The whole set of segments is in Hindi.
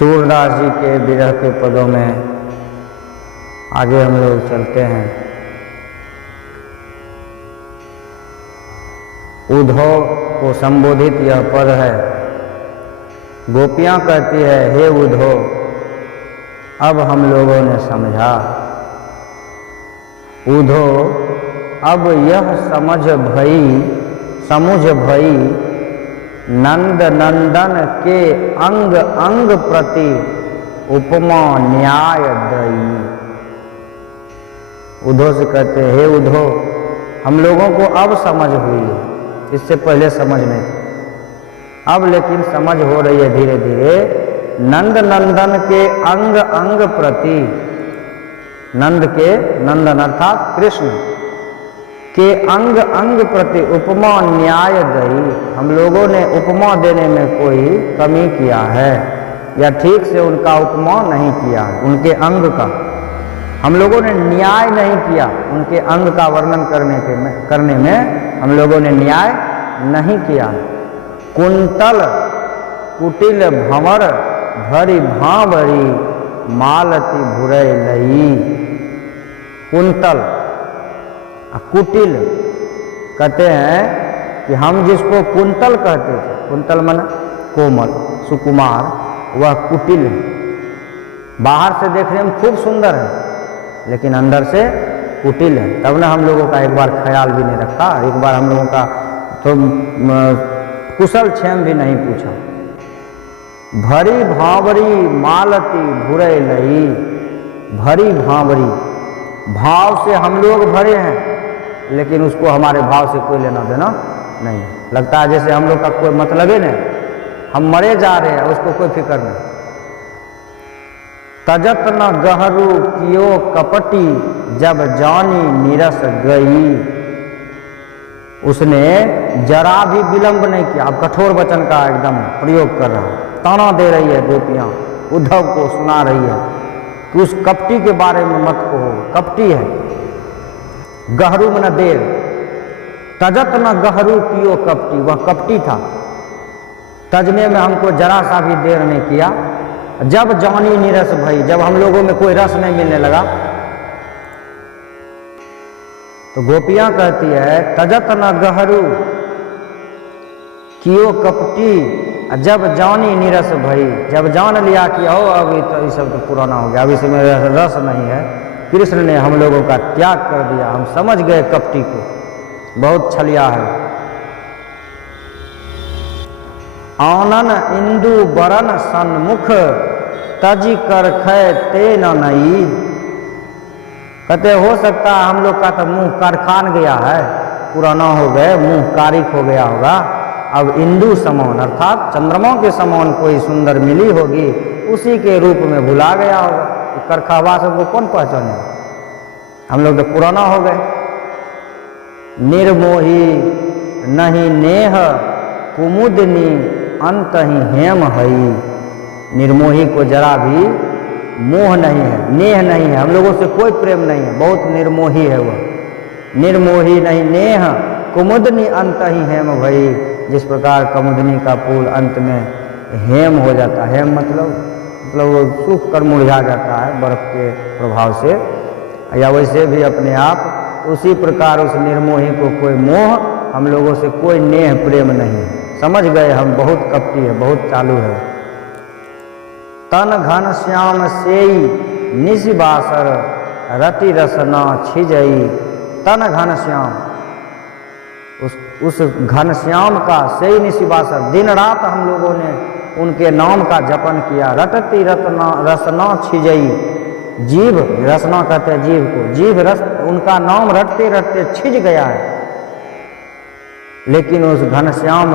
सूरदास जी के विरह के पदों में आगे हम लोग चलते हैं। उद्धव को संबोधित यह पद है। गोपियाँ कहती है, हे उद्धव, अब हम लोगों ने समझा। उद्धव, अब यह समुझ भई नंद नंदन के अंग अंग प्रति उपमा न्याय दई। उद्धव से कहते हैं, हे उद्धव, हम लोगों को अब समझ हुई है, इससे पहले समझ नहीं थी, अब लेकिन समझ हो रही है धीरे धीरे। नंद नंदन के अंग अंग प्रति, नंदन अर्थात कृष्ण के अंग अंग प्रति उपमा न्याय दई। हम लोगों ने उपमा देने में कोई कमी किया है या ठीक से उनका उपमा नहीं किया है। उनके अंग का हम लोगों ने न्याय नहीं किया, उनके अंग का वर्णन करने में हम लोगों ने न्याय नहीं किया। कुंतल कुटिल भंवर भरी भांवरी मालती भुरई लई। कुंतल कुटिल कहते हैं कि हम जिसको कुंतल कहते थे, कुंतल मन कोमल सुकुमार, वह कुटिल है। बाहर से देखने में खूब सुंदर है लेकिन अंदर से कुटिल है। तब ना हम लोगों का एक बार ख्याल भी नहीं रखा, एक बार हम लोगों का तो कुशल क्षेम भी नहीं पूछा। भरी भांवरी मालती भुरई लई। भरी भांवरी, भाव से हम लोग भरे हैं लेकिन उसको हमारे भाव से कोई लेना देना नहीं। लगता है जैसे हम लोग का कोई मतलब ही नहीं, हम मरे जा रहे हैं, उसको कोई फिक्र नहीं। तजत न गहरू कियो कपटी जब जानी निरस गई। उसने जरा भी विलंब नहीं किया। अब कठोर वचन का एकदम प्रयोग कर रहा है, ताना दे रही है गोपियाँ, उद्धव को सुना रही है कि उस कपटी के बारे में मत कहो, कपटी है। गहरू न देर, तजत न गहरू कियो कपटी, वह कपटी था, तजने में हमको जरा सा भी देर नहीं किया। जब जानी निरस भई, जब हम लोगों में कोई रस नहीं मिलने लगा तो गोपियां कहती है, तजत न गहरू कियो कपटी जब जानी निरस भई। जब जान लिया कि हो अब ये सब तो पुराना हो गया, अब इसमें रस नहीं है, कृष्ण ने हम लोगों का त्याग कर दिया, हम समझ गए कपटी को, बहुत छलिया है। आनन इंदु बरन सन्मुख तजी कर खै ते न नई। कहते हो सकता है हम लोग का तो मुंह कारखान गया है, पुराना हो गए, मुंह कारिक हो गया होगा। अब इंदु समान अर्थात चंद्रमा के समान कोई सुंदर मिली होगी, उसी के रूप में भुला गया होगा। करखावा सबको कौन पहचाने, हम लोग तो पुराना हो गए। निर्मोही नहीं नेह कुमुदनी अंत ही हेम हई। निर्मोही को जरा भी मोह नहीं है, नेह नहीं है, हम लोगों से कोई प्रेम नहीं है, बहुत निर्मोही है वह। निर्मोही नहीं नेह कुमुदनी अंत ही हेम भई। जिस प्रकार कुमुदनी का फूल अंत में हेम हो जाता है, हेम मतलब वो सूख कर मुरझा जाता है बर्फ के प्रभाव से, या वैसे भी अपने आप उसी प्रकार उस निर्मोही को कोई मोह, हम लोगों से कोई नेह प्रेम नहीं है। समझ गए हम बहुत कपटी है, बहुत चालू है। तन घन श्याम सेई निशिबासर रति रसना छिजई। तन घन श्याम, उस घन श्याम का सेई निशिबासर, दिन रात हम लोगों ने उनके नाम का जपन किया। रटती रसना छिजई। जीव, रसना कहते हैं जीव को, जीव रस उनका नाम रटते रटते छिज गया है। लेकिन उस घनश्याम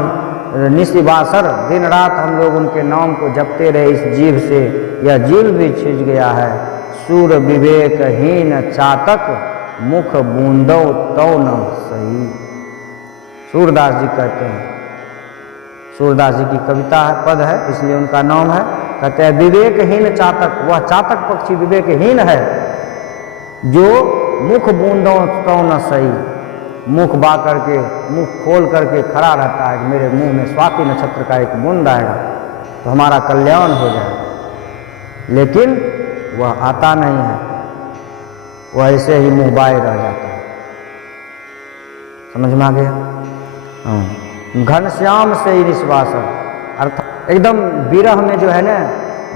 निशिबासर, दिन रात हम लोग उनके नाम को जपते रहे, इस जीव से यह जीव भी छिज गया है। सूर विवेकहीन चातक मुख बूंदो तो न सही। सूरदास जी कहते हैं, सूरदास जी की कविता है, पद है, इसलिए उनका नाम है। कहते हैं विवेकहीन चातक, वह चातक पक्षी विवेकहीन है जो मुख बूंदों तो न सही, मुख बा करके, मुख खोल करके खड़ा रहता है कि मेरे मुंह में स्वाति नक्षत्र का एक बूंद आएगा तो हमारा कल्याण हो जाएगा। लेकिन वह आता नहीं है, वह ऐसे ही मुँह बाए रह जाता है। समझ में आ गया? घनश्याम से ही निश्वासन, अर्थात एकदम विरह में जो है ना,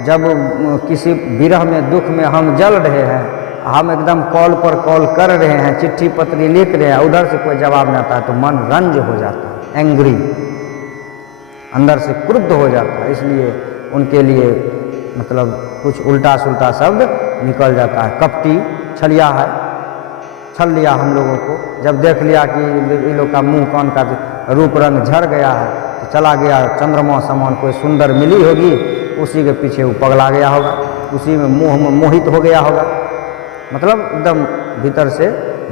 जब किसी विरह में दुख में हम जल रहे हैं, हम एकदम कॉल पर कॉल कर रहे हैं, चिट्ठी पत्री लिख रहे हैं, उधर से कोई जवाब नहीं आता है तो मन रंज हो जाता है, एंग्री, अंदर से क्रुद्ध हो जाता है। इसलिए उनके लिए मतलब कुछ उल्टा सुल्टा शब्द निकल जाता है। कपटी, छलिया है, छल लिया हम लोगों को। जब देख लिया कि ये लोग का मुंह कान का रूप रंग झड़ गया है तो चला गया चंद्रमा समान कोई सुंदर मिली होगी, उसी के पीछे वो पगला गया होगा, उसी में मुंह में मोहित हो गया होगा। मतलब एकदम भीतर से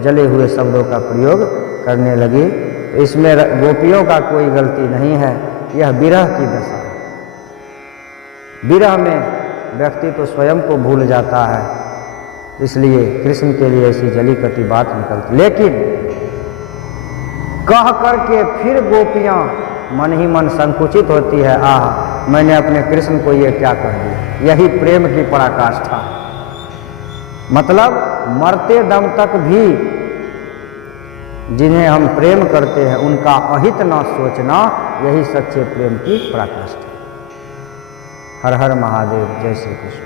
जले हुए शब्दों का प्रयोग करने लगी। तो इसमें गोपियों का कोई गलती नहीं है, यह विरह की दशा है। विरह में व्यक्ति तो स्वयं को भूल जाता है, इसलिए कृष्ण के लिए ऐसी जली कटी बात निकलती। लेकिन कह करके फिर गोपियां मन ही मन संकुचित होती है, आह मैंने अपने कृष्ण को ये क्या कह दिया। यही प्रेम की पराकाष्ठा। मतलब मरते दम तक भी जिन्हें हम प्रेम करते हैं उनका अहित न सोचना, यही सच्चे प्रेम की पराकाष्ठा। हर हर महादेव, जय श्री कृष्ण।